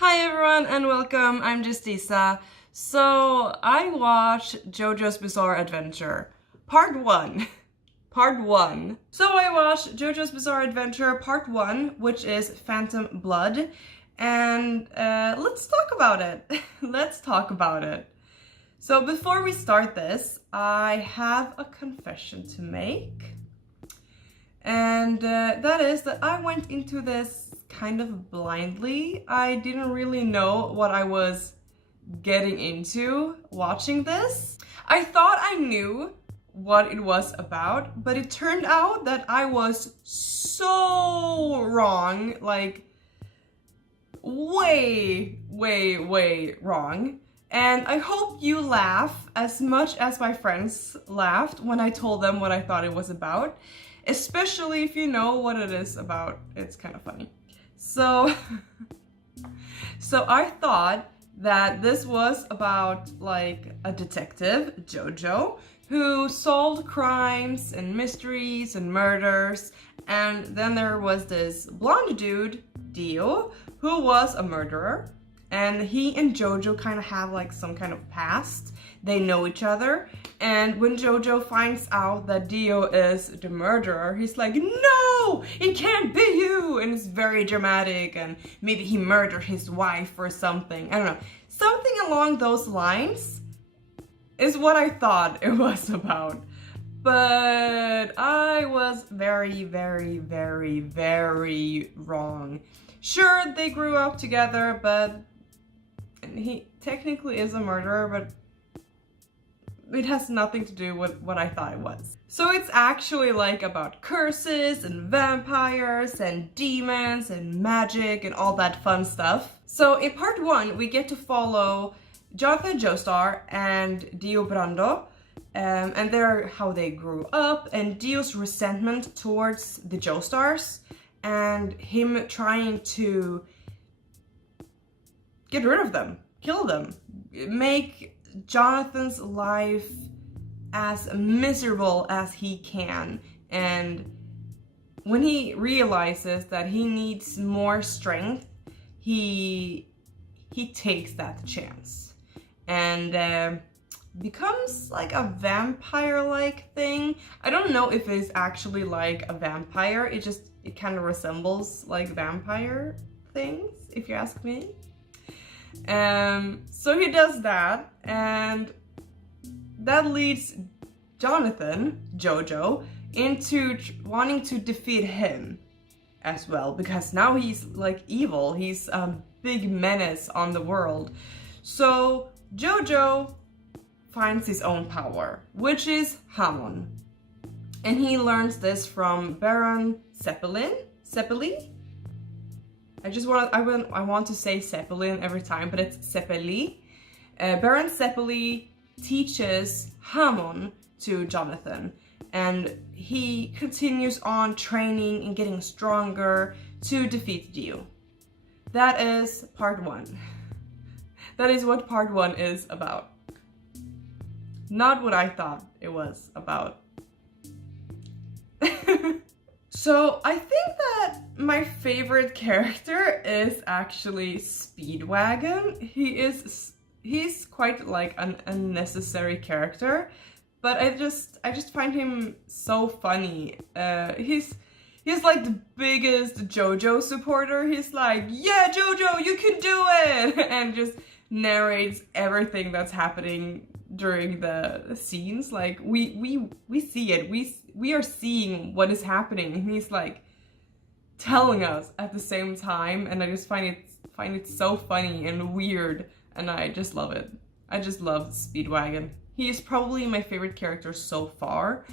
Hi everyone and welcome, I'm Justisa. So I watched JoJo's Bizarre Adventure, Part 1. Part 1. So I watched JoJo's Bizarre Adventure Part 1, which is Phantom Blood, and let's talk about it. Let's talk about it. So before we start this, I have a confession to make. And that is that I went into this kind of blindly. I didn't really know what I was getting into watching this. I thought I knew what it was about, but it turned out that I was so wrong, like way wrong. And I hope you laugh as much as my friends laughed when I told them what I thought it was about. Especially if you know what it is about. It's kind of funny. So I thought that this was about like a detective, JoJo, who solved crimes and mysteries and murders. And then there was this blonde dude, Dio, who was a murderer. And he and JoJo kind of have like some kind of past. They know each other. And when JoJo finds out that Dio is the murderer, he's like, no, it can't be you. And it's very dramatic. And maybe he murdered his wife or something. I don't know. Something along those lines is what I thought it was about. But I was very wrong. Sure, they grew up together, but he technically is a murderer, but it has nothing to do with what I thought it was. So it's actually like about curses and vampires and demons and magic and all that fun stuff. So in part 1, we get to follow Jonathan Joestar and Dio Brando, and how they grew up and Dio's resentment towards the Joestars and him trying to get rid of them, kill them, make Jonathan's life as miserable as he can. And when he realizes that he needs more strength, he takes that chance and becomes like a vampire-like thing. I don't know if it's actually like a vampire, it kind of resembles like vampire things, if you ask me. So he does that, and that leads Jonathan, JoJo, into wanting to defeat him as well, because now he's like evil, he's a big menace on the world. So JoJo finds his own power, which is Hamon. And he learns this from Baron Zeppeli? I want to say Zeppelin every time, but it's Zeppeli. Baron Zeppeli teaches Hamon to Jonathan, and he continues on training and getting stronger to defeat Dio. That is part 1. That is what part 1 is about. Not what I thought it was about. So I think that my favorite character is actually Speedwagon. He's quite like an unnecessary character, but I just find him so funny. He's like the biggest JoJo supporter. He's like, yeah, JoJo, you can do it, and just narrates everything that's happening during the scenes. Like we see it. We are seeing what is happening, and he's like telling us at the same time, and I just find it so funny and weird, and I just love it. I just love Speedwagon. He is probably my favorite character so far.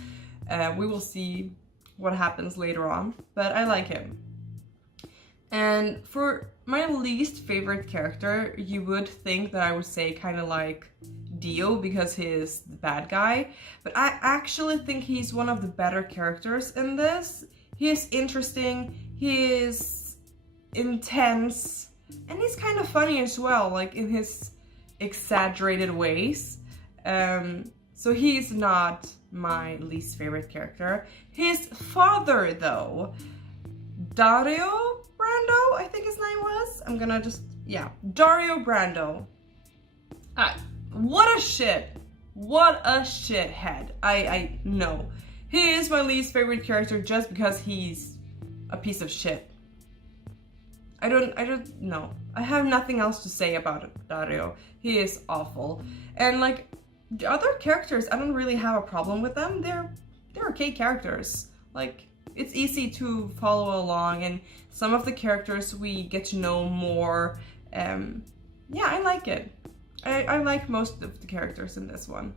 We will see what happens later on, but I like him. And for my least favorite character, you would think that I would say kind of like Dio, because he is the bad guy, but I actually think he's one of the better characters in this. He is interesting, he is intense, and he's kind of funny as well, like in his exaggerated ways. So he's not my least favorite character. His father, though, Dario Brando, I think his name was. I'm gonna just yeah, Dario Brando. What a shit. What a shithead. I know. He is my least favorite character just because he's a piece of shit. I don't know. I have nothing else to say about Dario. He is awful. And like the other characters, I don't really have a problem with them. They're okay characters. Like it's easy to follow along, and some of the characters we get to know more. Yeah, I like it. I like most of the characters in this one.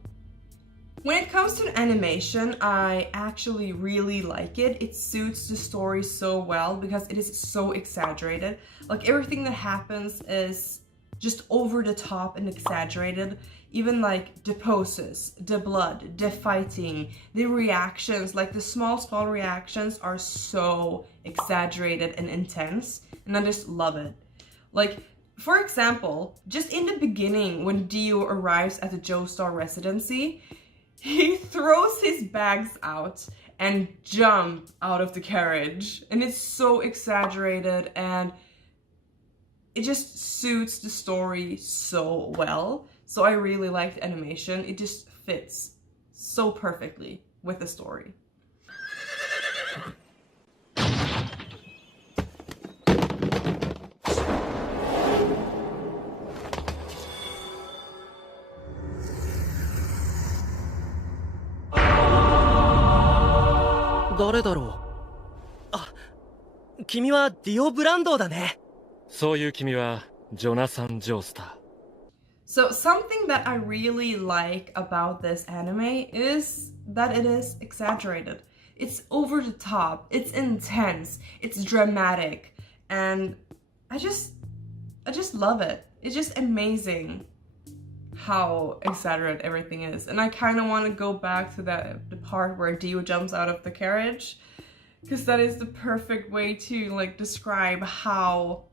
When it comes to animation, I actually really like it. It suits the story so well because it is so exaggerated. Like everything that happens is just over the top and exaggerated. Even like the poses, the blood, the fighting, the reactions, like the small reactions are so exaggerated and intense, and I just love it. Like, for example, just in the beginning when Dio arrives at the Joestar residency, he throws his bags out and jumps out of the carriage, and it's so exaggerated and it just suits the story so well. So I really like the animation. It just fits so perfectly with the story.誰だろう。あ、君はディオ・ブランドーだね。そういう君はジョナサン・ジョースター。So something that I really like about this anime is that it is exaggerated. It's over the top, it's intense, it's dramatic, and I just love it. It's just amazing how exaggerated everything is. And I kind of want to go back to the part where Dio jumps out of the carriage, because that is the perfect way to like describe how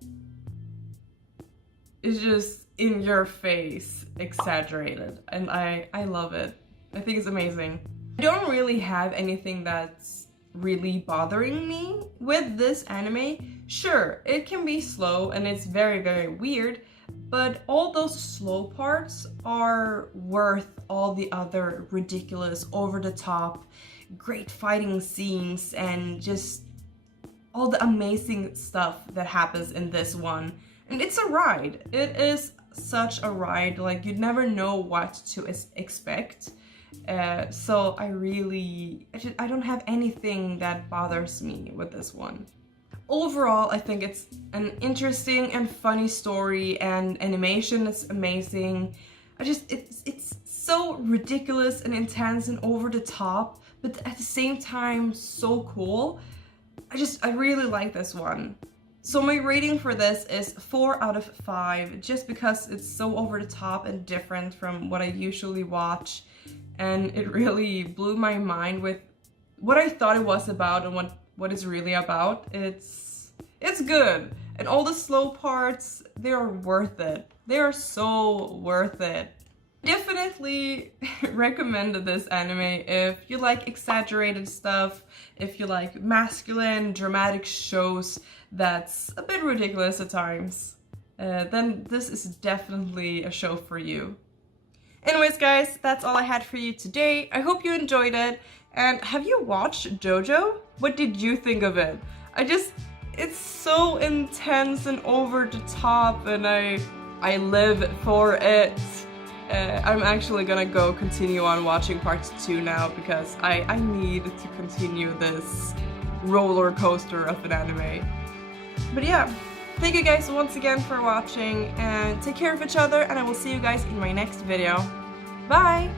it's just in your face exaggerated, and I love it. I think it's amazing. I don't really have anything that's really bothering me with this anime. Sure, it can be slow and it's very, very weird, but all those slow parts are worth all the other ridiculous, over-the-top, great fighting scenes and just all the amazing stuff that happens in this one. And it's a ride. It is such a ride. Like, you never know what to expect. So I don't have anything that bothers me with this one. Overall, I think it's an interesting and funny story, and animation is amazing. It's so ridiculous and intense and over the top, but at the same time so cool. I really like this one. So my rating for this is 4 out of 5, just because it's so over the top and different from what I usually watch, and it really blew my mind with what I thought it was about and what it's really about. It's good, and all the slow parts, they are worth it. They are so worth it. Definitely recommend this anime if you like exaggerated stuff, if you like masculine, dramatic shows that's a bit ridiculous at times, then this is definitely a show for you. Anyways guys, that's all I had for you today. I hope you enjoyed it, and have you watched JoJo? What did you think of it? It's so intense and over the top, and I live for it. I'm actually gonna go continue on watching part 2 now, because I need to continue this roller coaster of an anime. But yeah, thank you guys once again for watching, and take care of each other, and I will see you guys in my next video. Bye!